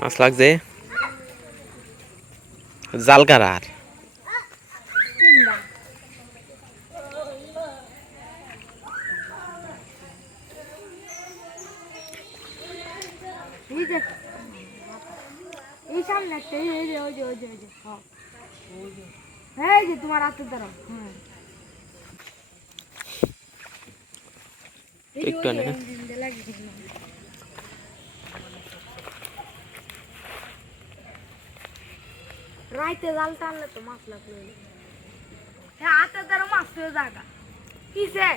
মাছ লাগছে জাল কারার এই সামনে একটা এই যে তোমার হাতে ধরো একটু না রাইতে জাল টানলে তো মাছ লাগলো হ্যাঁ হাতে ধরো মাছ পেয়ে জায়গা কিসে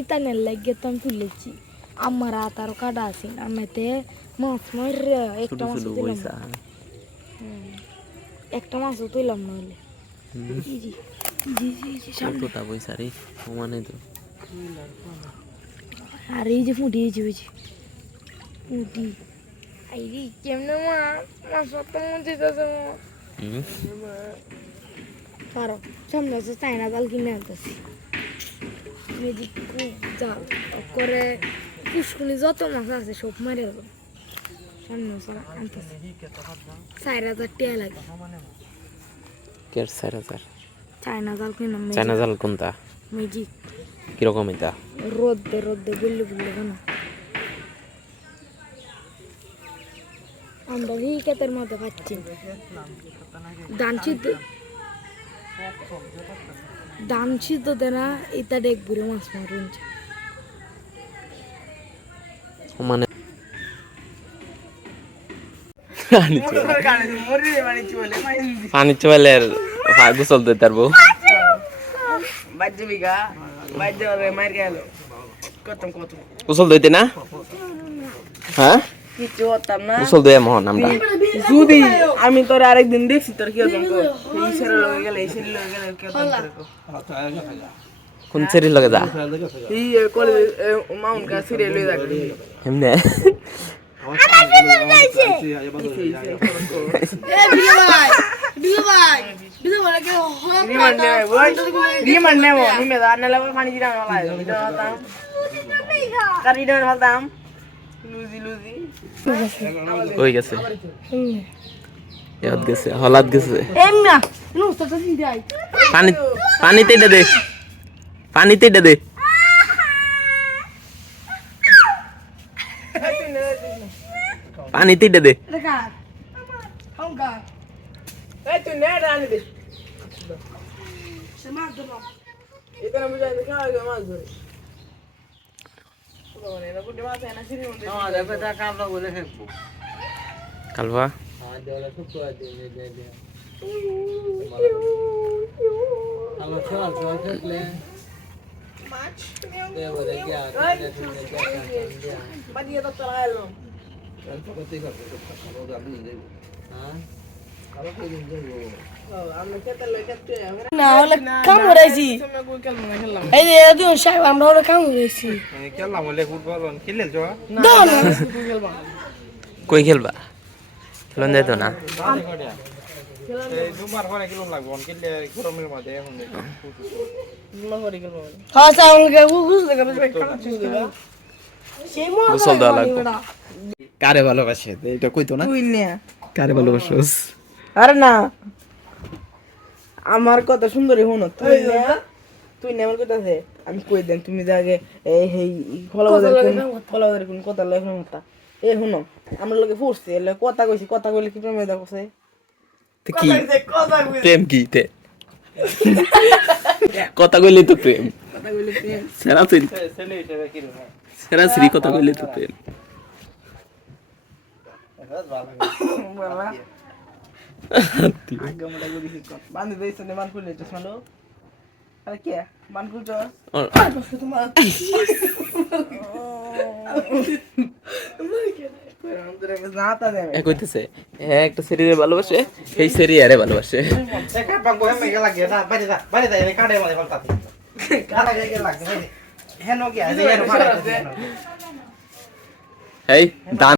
ইতানের লাগে তো আমি তুলেছি আমার হাতার কাটা আছে আমিতে মাছ মার একটা মাছ তুললাম একটা মাছও তুললাম না হলে কতটা পয়সা রে সমানে তো আর এই যে ফুটি এই যে ফুটি এই রে কেমনে মাছ তো মজে যাচ্ছে পারো সামনে আছে চাইনা জাল কিনে আনতেছি মেজিক জাল করে পুষ্কুনি যত মাছ আছে সব মারে যাবো সামনে আনতেছি 4,000 টাকা লাগে কের 4,000 চাইনা জাল কিনা চায়না জাল কোনটা মেজিক কিরকম এটা রোদে গুল্লি বানা আমরা এই ক্ষেতের মধ্যে পাচ্ছি ধান সিদ্ধ দেনা এটা দেখবুড়ে মাছ মারুন মানে পানি চলে গোসল দিতে পারবো গোসল দিতে না হ্যাঁ কিছু হতাম না গোসল দিয়ে মোহন আমরা যদি আমি তোর আরেকদিন দেখছি তোর কি হতাম এই সেরে লগে গেলে এই সেরে লগে গেলে কি হতাম কোন সেরি লগে যা এই কলেজ মাউন্ট কা সিরে লই যাবে এমনে ওই গেছে ইয়াদ গেছে হলাদ গেছে পানিতে দে পানিতে দে পানিতে দে কালবা কামড়াইছি এই যে এদিন সাহেব আমরা ওরা কামড়াইছি কই খেলবা খেলন যেত না গোসল দেওয়া লাগবে কারে ভালোবাসে এটা কইতো না কারে ভালোবাসোস আরে না আমার কথা সুন্দরী হনো তুই না আমার কথা আছে আমি কই দেন তুমি যে আগে এই ফলাবাদের কোন কথা লয় হনতা এ হনো আমার লগে পড়ছে এলে কথা কইছি কথা কইলে কি প্রেমে দা কইছে কি প্রেম কি তে কথা কইলে তো প্রেম সরাসরি সরাসরি কথা কইলে তো প্রেম বান্ধি দিয়েছে মান খুলে চশমালো আরে কে মান খুলছো তোমার কইতেছে একটা শরীরে ভালোবাসে সেই শরীর আরে ভালোবাসে হেন কি আছে কিছু এর আছে। ভাড়া এই দান